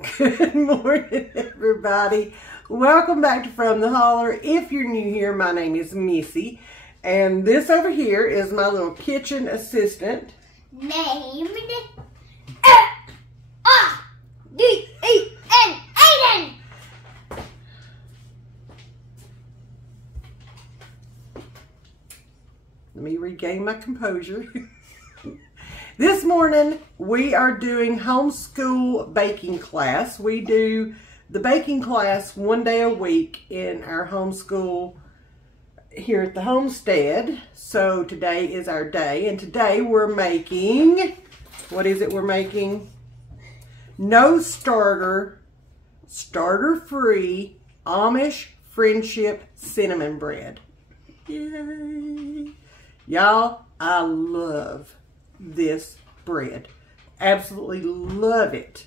Good morning, everybody. Welcome back to From the Holler. If you're new here, my name is Missy, and this over here is my little kitchen assistant named A-D-E-N, Aiden. Let me regain my composure. This morning, we are doing homeschool baking class. We do the baking class one day a week in our homeschool here at the homestead. So today is our day, and today we're making, what is it we're making? No starter, starter-free Amish Friendship cinnamon bread. Yay! Y'all, I love this bread. Absolutely love it.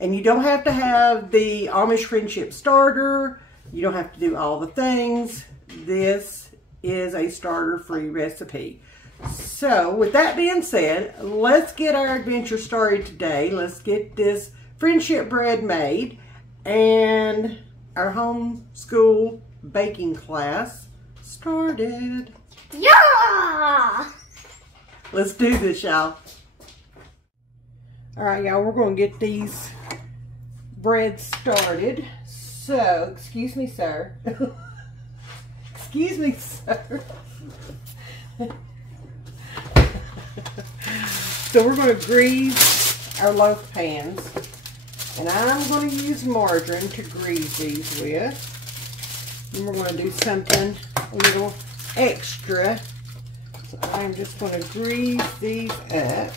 And you don't have to have the Amish Friendship starter. You don't have to do all the things. This is a starter-free recipe. So, with that being said, let's get our adventure started today. Let's get this friendship bread made and our homeschool baking class started. Yeah! Let's do this, y'all. All right, y'all, we're going to get these breads started. So, excuse me, sir. Excuse me, sir. So we're going to grease our loaf pans. And I'm going to use margarine to grease these with. And we're going to do something a little extra. So I'm just going to grease these up.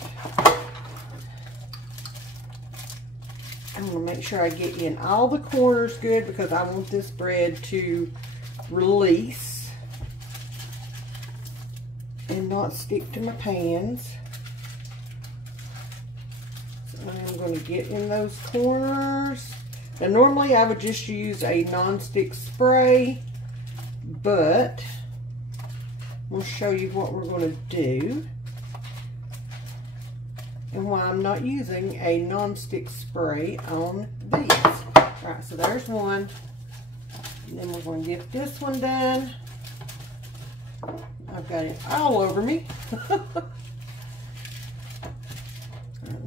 I'm going to make sure I get in all the corners good because I want this bread to release and not stick to my pans. So I'm going to get in those corners. Now normally I would just use a non-stick spray, but we'll show you what we're going to do and why I'm not using a non-stick spray on these. Alright, so there's one. And then we're going to get this one done. I've got it all over me. Let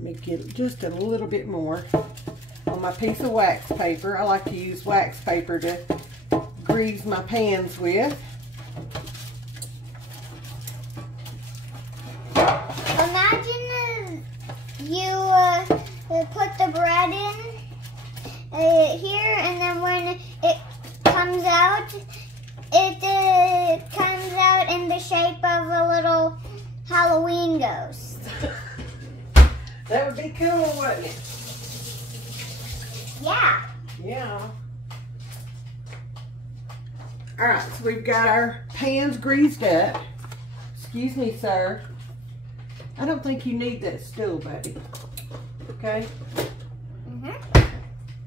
me get just a little bit more on my piece of wax paper. I like to use wax paper to grease my pans with. Imagine you put the bread in here, and then when it comes out, it comes out in the shape of a little Halloween ghost. That would be cool, wouldn't it? Yeah. Yeah. Alright, so we've got our pans greased up. Excuse me, sir. I don't think you need that stool, buddy. Okay?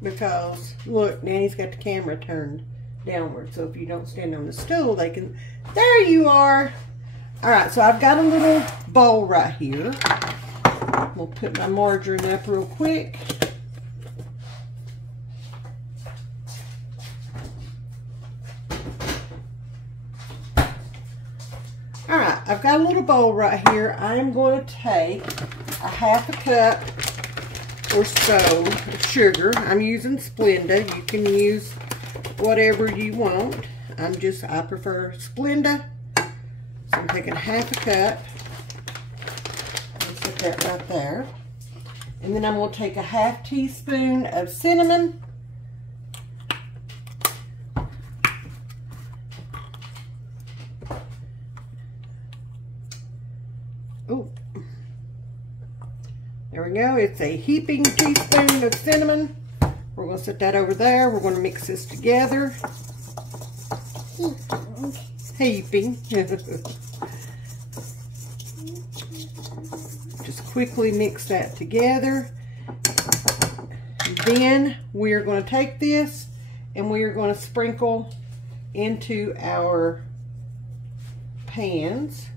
Because, look, Nanny's got the camera turned downward. So if you don't stand on the stool, they can... There you are! Alright, so I've got a little bowl right here. We'll put my margarine up real quick. Alright, I've got a little bowl right here. I'm going to take a half a cup or so of sugar. I'm using Splenda. You can use whatever you want. I prefer Splenda. So I'm taking half a cup. I'll set that right there. And then I'm going to take a half teaspoon of cinnamon. Oh, there we go. It's a heaping teaspoon of cinnamon. We're going to set that over there. We're going to mix this together. Heaping. Just quickly mix that together. And then we are going to take this and we are going to sprinkle into our pans.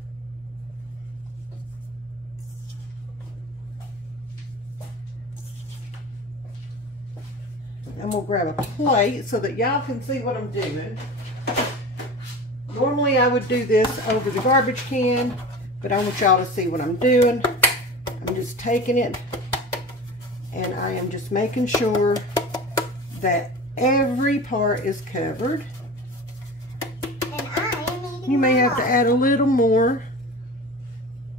I'm going to grab a plate so that y'all can see what I'm doing. Normally I would do this over the garbage can, but I want y'all to see what I'm doing. I'm just taking it and I am just making sure that every part is covered. And I am eating You may my have to add a little more.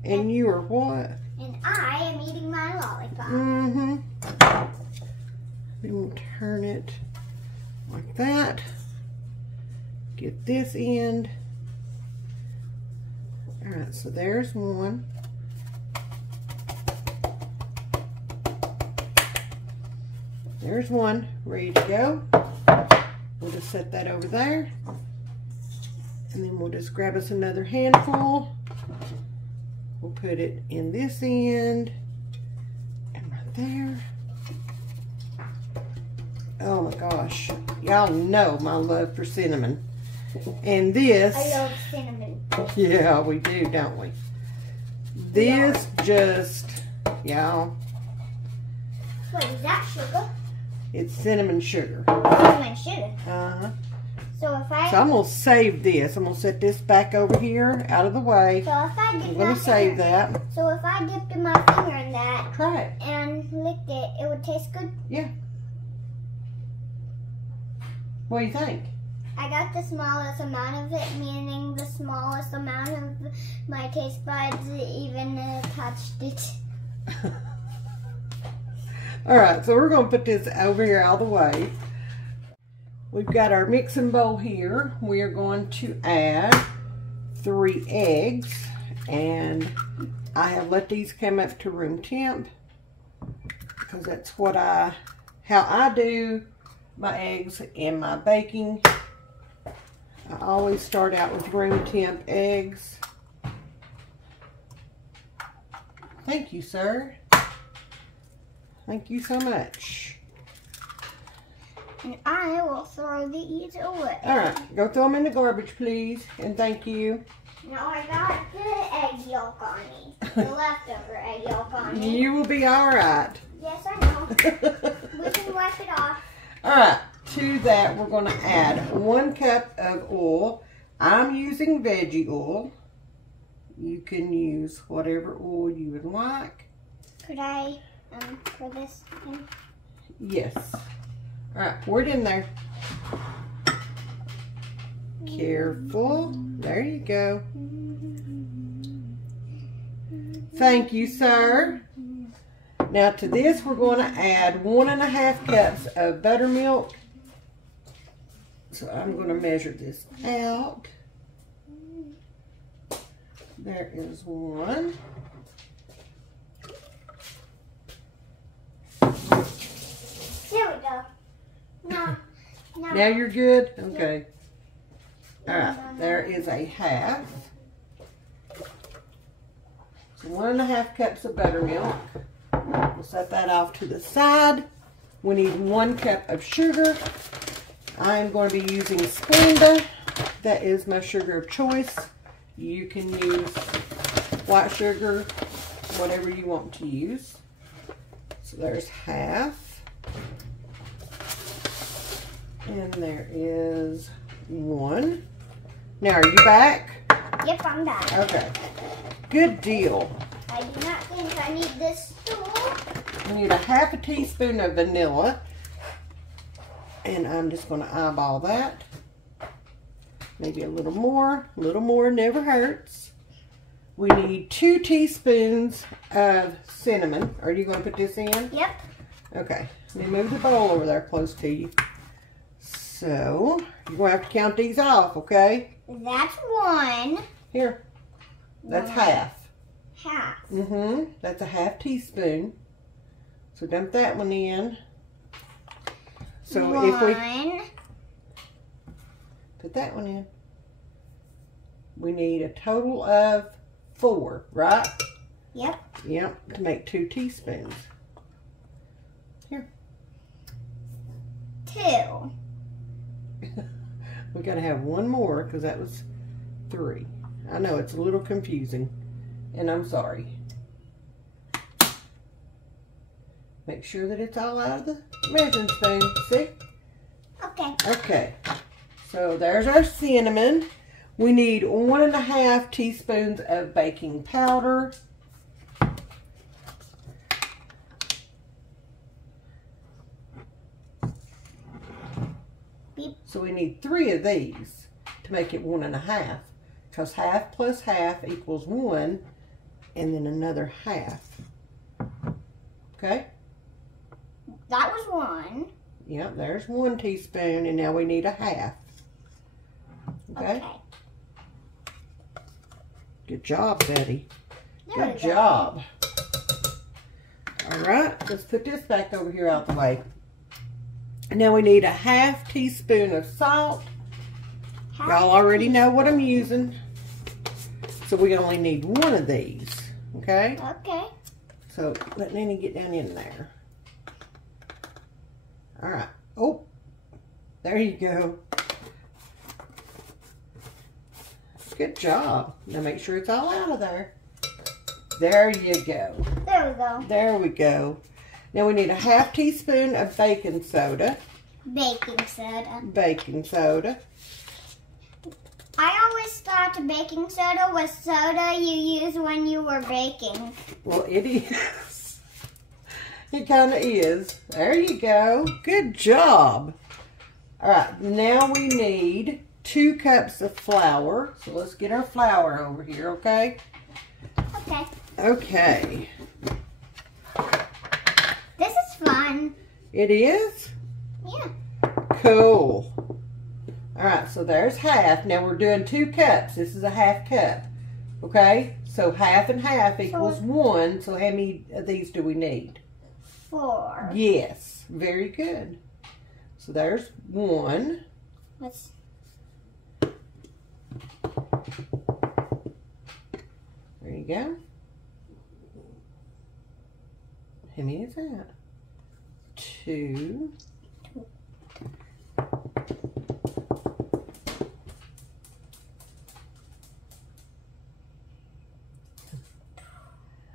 And you are what? And I am eating my lollipop. Mm-hmm. Then we'll turn it like that. Get this end. Alright, so there's one. There's one ready to go. We'll just set that over there. And then we'll just grab us another handful. We'll put it in this end. And right there. Oh my gosh. Y'all know my love for cinnamon. And this. I love cinnamon. Yeah, we do, don't we? This just, y'all. What is that, sugar? It's cinnamon sugar. Cinnamon sugar. Uh-huh. So if I... So I'm going to save this. I'm going to set this back over here, out of the way. So if I I'm going to save that. So if I dipped my finger in that... Try it. And licked it, it would taste good? Yeah. What do you think? I got the smallest amount of it, meaning the smallest amount of my taste buds even touched it. Alright, so we're going to put this over here out of the way. We've got our mixing bowl here. We are going to add 3 eggs. And I have let these come up to room temp. Because that's what how I do my eggs and my baking. I always start out with room temp eggs. Thank you, sir. Thank you so much. And I will throw these away. Alright, go throw them in the garbage, please. And thank you. No, I got the egg yolk on me. The leftover egg yolk on me. You will be alright. Yes, I know. We can wipe it off. Alright, to that we're going to add 1 cup of oil. I'm using veggie oil. You can use whatever oil you would like. Could I, for this thing? Yes. Alright, pour it in there. Careful. There you go. Thank you, sir. Now to this we're going to add 1.5 cups of buttermilk. So I'm going to measure this out. There is 1. There we go. No. Now you're good? Okay. Alright, there is a half. So 1.5 cups of buttermilk. We'll set that off to the side. We need 1 cup of sugar. I'm going to be using Splenda. That is my sugar of choice. You can use white sugar, whatever you want to use. So there's half. And there is 1. Now, are you back? Yep, I'm back. Okay. Good deal. I do not think I need this stool. We need 1/2 teaspoon of vanilla. And I'm just going to eyeball that. Maybe a little more. A little more never hurts. We need 2 teaspoons of cinnamon. Are you going to put this in? Yep. Okay. Let me move the bowl over there close to you. So, you're going to have to count these off, okay? That's 1. Here. That's half. Half. That's 1/2 teaspoon. So dump that one in. So 1. if we put that one in, we need a total of 4, right? Yep. Yep, to make 2 teaspoons. Here. 2. We gotta have 1 more because that was 3. I know it's a little confusing, and I'm sorry. Make sure that it's all out of the measuring spoon. See? Okay. Okay. So there's our cinnamon. We need 1.5 teaspoons of baking powder. Beep. So we need 3 of these to make it 1.5. Because half plus half equals 1, and then another half. Okay? That was 1. Yep, there's 1 teaspoon, and now we need a half. Okay? Good job, Betty. Good job. All right, let's put this back over here out the way. Now we need a 1/2 teaspoon of salt. Y'all already know what I'm using. So we only need 1 of these. Okay? Okay. So let Nanny get down in there. All right. Oh, there you go. Good job. Now make sure it's all out of there. There you go. There we go. There we go. Now we need a 1/2 teaspoon of baking soda. Baking soda. Baking soda. I always thought baking soda was soda you use when you were baking. Well, it is. It kind of is. There you go. Good job. All right, now we need 2 cups of flour. So let's get our flour over here, okay? Okay. Okay. This is fun. It is? Yeah. Cool. All right, so there's half. Now we're doing 2 cups. This is a 1/2 cup. Okay? So half and half equals 1. So how many of these do we need? 4. Yes. Very good. So there's 1. Let's. There you go. How many is that? 2.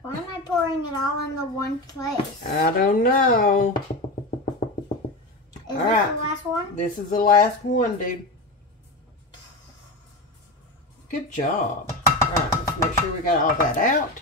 Why am I pouring it all in the one place? I don't know. Is this right. the last one? This is the last one, dude. Good job. All right, let's make sure we got all that out.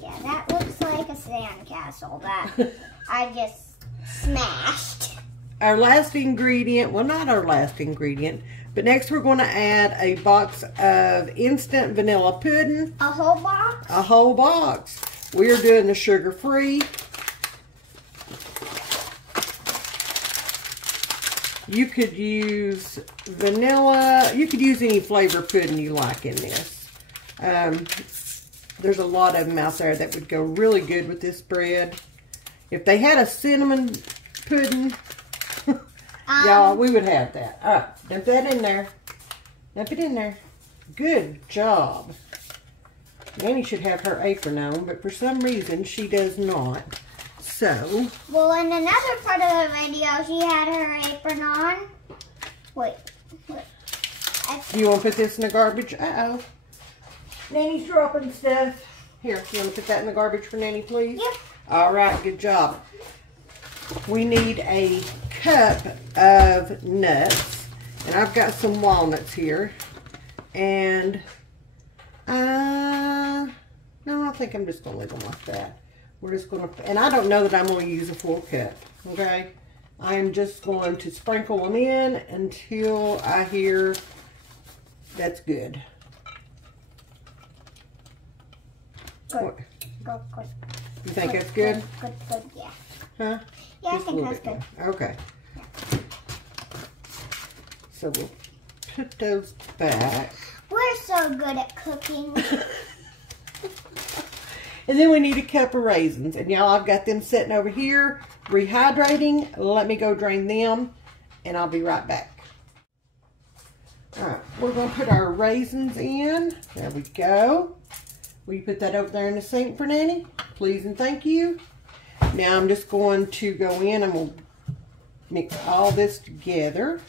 Yeah, that looks like a sandcastle that I just smashed. Our last ingredient, well, not our last ingredient, but next we're going to add a box of instant vanilla pudding. A whole box? A whole box. We are doing the sugar-free. You could use vanilla. You could use any flavor pudding you like in this. There's a lot of them out there that would go really good with this bread. If they had a cinnamon pudding, y'all, we would have that. All right, dump that in there. Dump it in there. Good job. Nanny should have her apron on, but for some reason she does not. So. Well, in another part of the video, she had her apron on. Wait. Do you want to put this in the garbage? Uh-oh. Nanny's dropping stuff. Here, you want to put that in the garbage for Nanny, please? Yep. All right, good job. We need a cup of nuts. And I've got some walnuts here. And, no, I think I'm just going to leave them like that. We're just going to, and I don't know that I'm going to use a full cup, okay? I am just going to sprinkle them in until I hear that's good. Good. Good. You think that's good? Good, yeah. Huh? Yeah, Just I think that's good. More. Okay. So we'll put those back. We're so good at cooking. And then we need a cup of raisins. And y'all, I've got them sitting over here, rehydrating. Let me go drain them, and I'll be right back. All right, we're going to put our raisins in. There we go. Will you put that over there in the sink for Nanny? Please and thank you. Now I'm just going to go in and we'll mix all this together.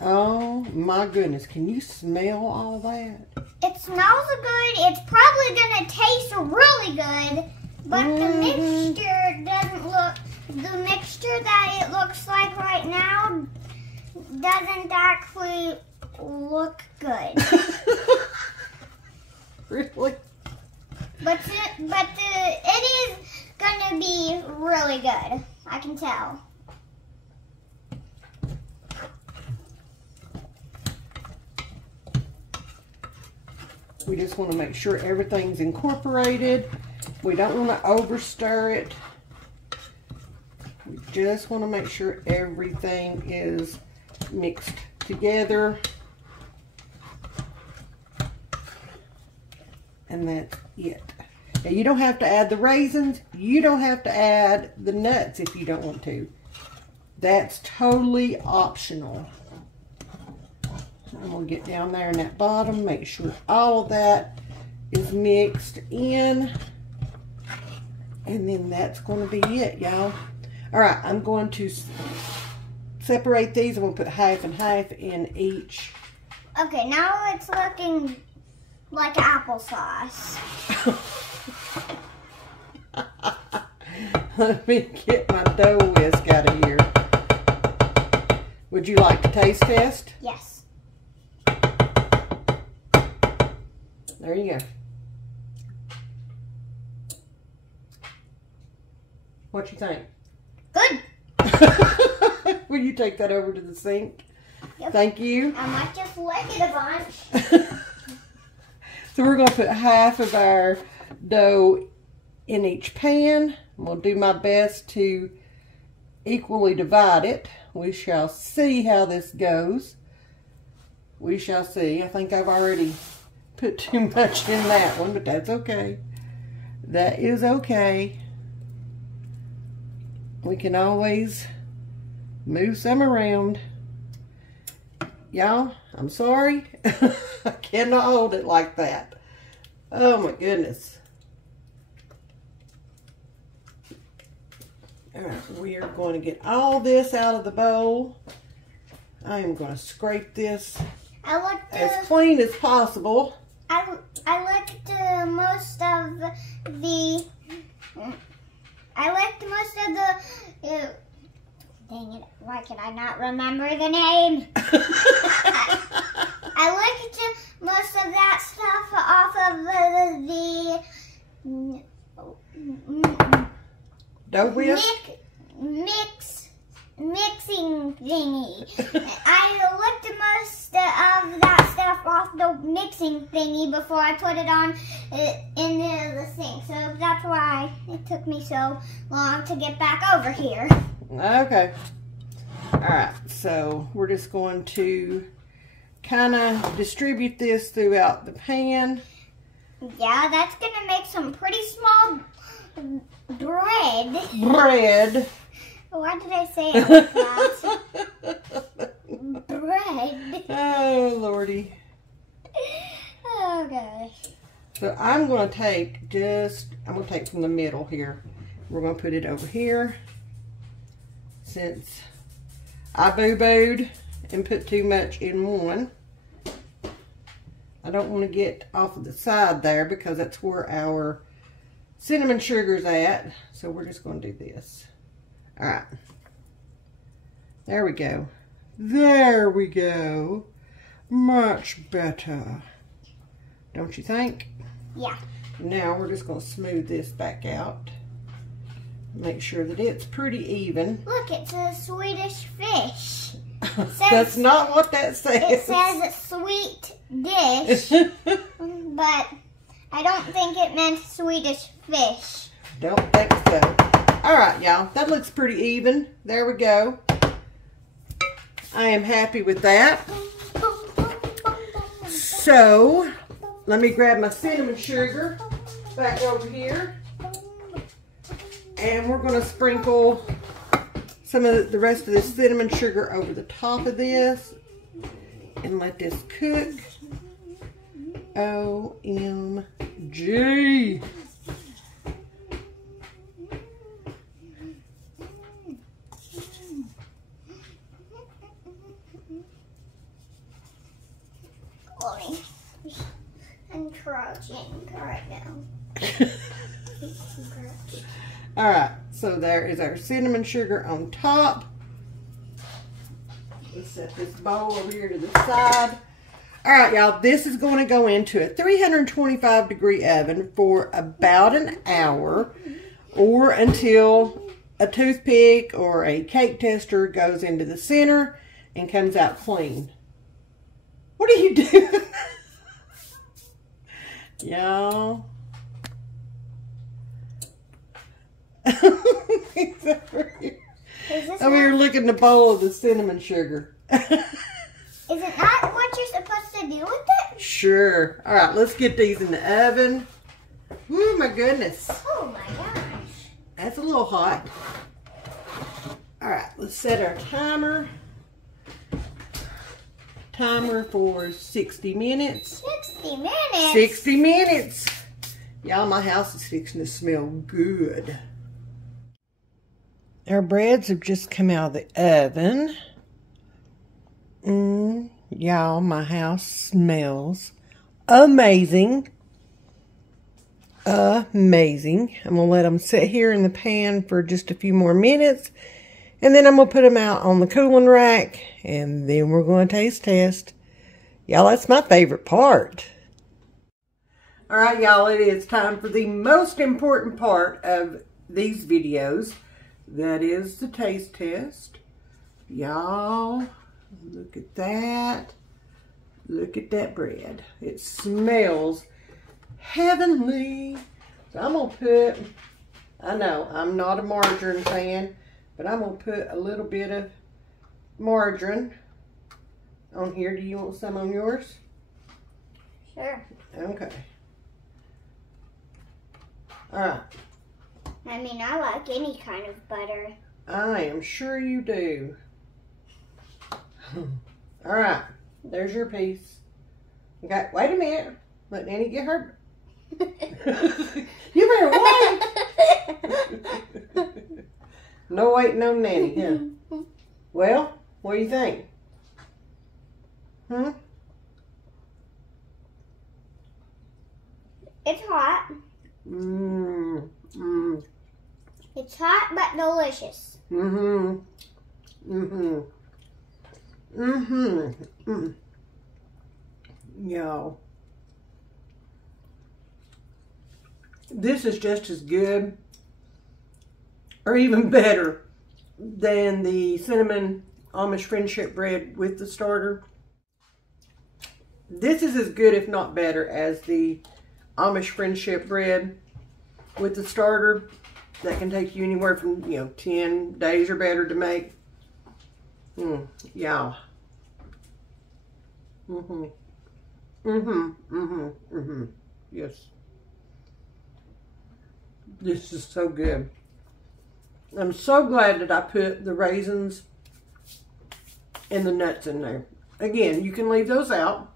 Oh my goodness, can you smell all that? It smells good. It's probably gonna taste really good, but the mixture doesn't look. The mixture that it looks like right now doesn't actually look good. Really? But it is gonna be really good. I can tell. We just want to make sure everything's incorporated. We don't want to over stir it. We just want to make sure everything is mixed together. And that's it. Now you don't have to add the raisins. You don't have to add the nuts if you don't want to. That's totally optional. I'm going to get down there in that bottom, make sure all of that is mixed in. And then that's going to be it, y'all. All right, I'm going to separate these. I'm going to put half and half in each. Okay, now it's looking like applesauce. Let me get my dough whisk out of here. Would you like to taste test? Yes. There you go. What you think? Good. Will you take that over to the sink? Yep. Thank you. I might just lick it a bunch. So we're going to put half of our dough in each pan. I'm going to do my best to equally divide it. We shall see how this goes. We shall see. I think I've already put too much in that one, but that's okay. That is okay. We can always move some around. Y'all, I'm sorry. I cannot hold it like that. Oh my goodness. All right, we are going to get all this out of the bowl. I am going to scrape this as clean as possible. I licked most of the. Dang it! Why can I not remember the name? I licked most of that stuff off of the dough whisk? Mixing thingy. I licked most of that stuff off the mixing thingy before I put it on into the sink. So that's why it took me so long to get back over here. Okay. Alright, so we're just going to kind of distribute this throughout the pan. Yeah, that's going to make some pretty small bread. Bread. Why did I say it like that? Bread. Oh, Lordy. Oh, gosh. So I'm going to take I'm going to take from the middle here. We're going to put it over here. Since I boo-booed and put too much in one. I don't want to get off of the side there because that's where our cinnamon sugar's at. So we're just going to do this. All right. There we go. There we go. Much better. Don't you think? Yeah. Now we're just going to smooth this back out. Make sure that it's pretty even. Look, it's a Swedish fish. That's not what that says. It says sweet dish, but I don't think it meant Swedish fish. Don't think so. All right, y'all. That looks pretty even. There we go. I am happy with that. So, let me grab my cinnamon sugar back over here. And we're going to sprinkle some of the rest of this cinnamon sugar over the top of this. And let this cook. OMG. right now. All right, so there is our cinnamon sugar on top. Let's set this bowl over here to the side. All right, y'all, this is going to go into a 325-degree oven for about an hour or until a toothpick or a cake tester goes into the center and comes out clean. What are you doing? Y'all. He's over here looking at the bowl of the cinnamon sugar. Is it not what you're supposed to do with it? Sure. All right, let's get these in the oven. Oh my goodness. Oh my gosh. That's a little hot. All right, let's set our timer. Timer for 60 minutes. 60 minutes? 60 minutes. Y'all, my house is fixing to smell good. Our breads have just come out of the oven. Y'all, my house smells amazing. Amazing. I'm going to let them sit here in the pan for just a few more minutes. And then I'm going to put them out on the cooling rack. And then we're going to taste test. Y'all, that's my favorite part. All right, y'all, it is time for the most important part of these videos. That is the taste test. Y'all, look at that. Look at that bread. It smells heavenly. So I'm going to put, I know I'm not a margarine fan, but I'm going to put a little bit of margarine on here. Do you want some on yours? Sure. Okay. All right. I mean, I like any kind of butter. I am sure you do. All right. There's your piece. Okay, wait a minute. Let Nanny get her. You better wait. No waiting on Nanny, huh? Well, what do you think? It's hot. It's hot but delicious. Yo. This is just as good or even better than the cinnamon Amish Friendship bread with the starter. This is as good, if not better, as the Amish Friendship bread with the starter. That can take you anywhere from, 10 days or better to make. Yeah. Yes. This is so good. I'm so glad that I put the raisins and the nuts in there. Again, you can leave those out.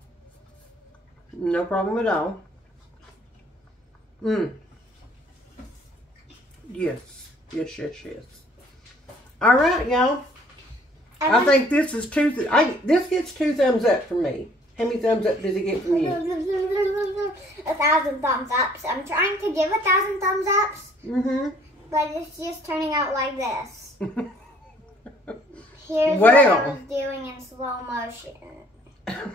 No problem at all. Yes. All right, y'all. I think this is this gets 2 thumbs up from me. How many thumbs up does it get from you? 1,000 thumbs ups. I'm trying to give 1,000 thumbs ups. But it's just turning out like this. Here's what I was doing in slow motion. Okay.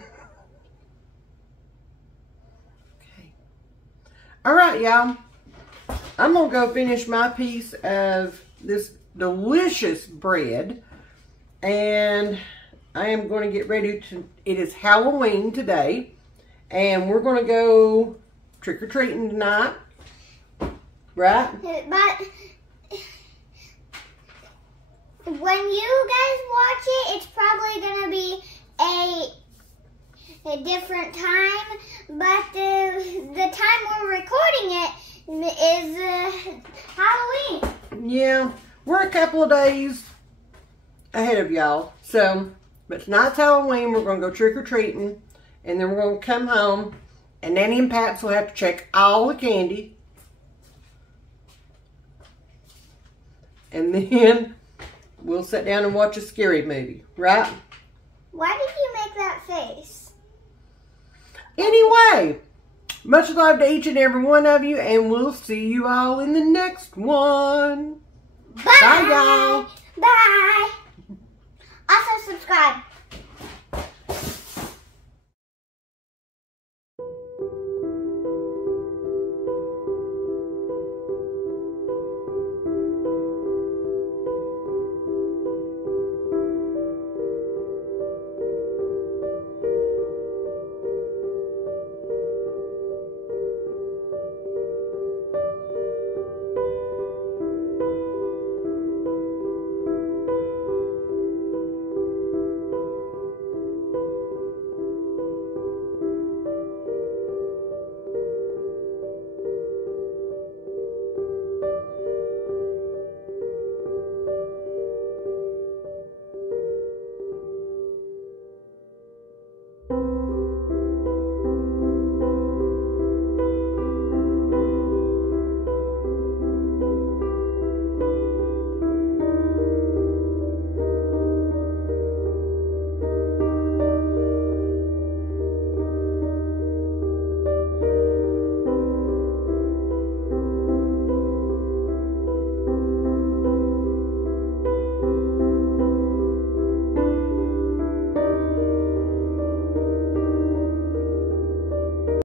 All right, y'all. I'm going to go finish my piece of this delicious bread. And I am going to get ready to, it is Halloween today. And we're going to go trick-or-treating tonight. Right? But when you guys watch it, it's probably going to be a different time. But the time we're recording it is Halloween. Yeah, we're a couple of days ahead of y'all. So, but tonight's Halloween. We're going to go trick-or-treating. And then we're going to come home. And Nanny and Paps will have to check all the candy. And then we'll sit down and watch a scary movie, right? Why did you make that face? Anyway, Much love to each and every one of you, and we'll see you all in the next one. Bye. Bye, y'all. Bye. Also subscribe.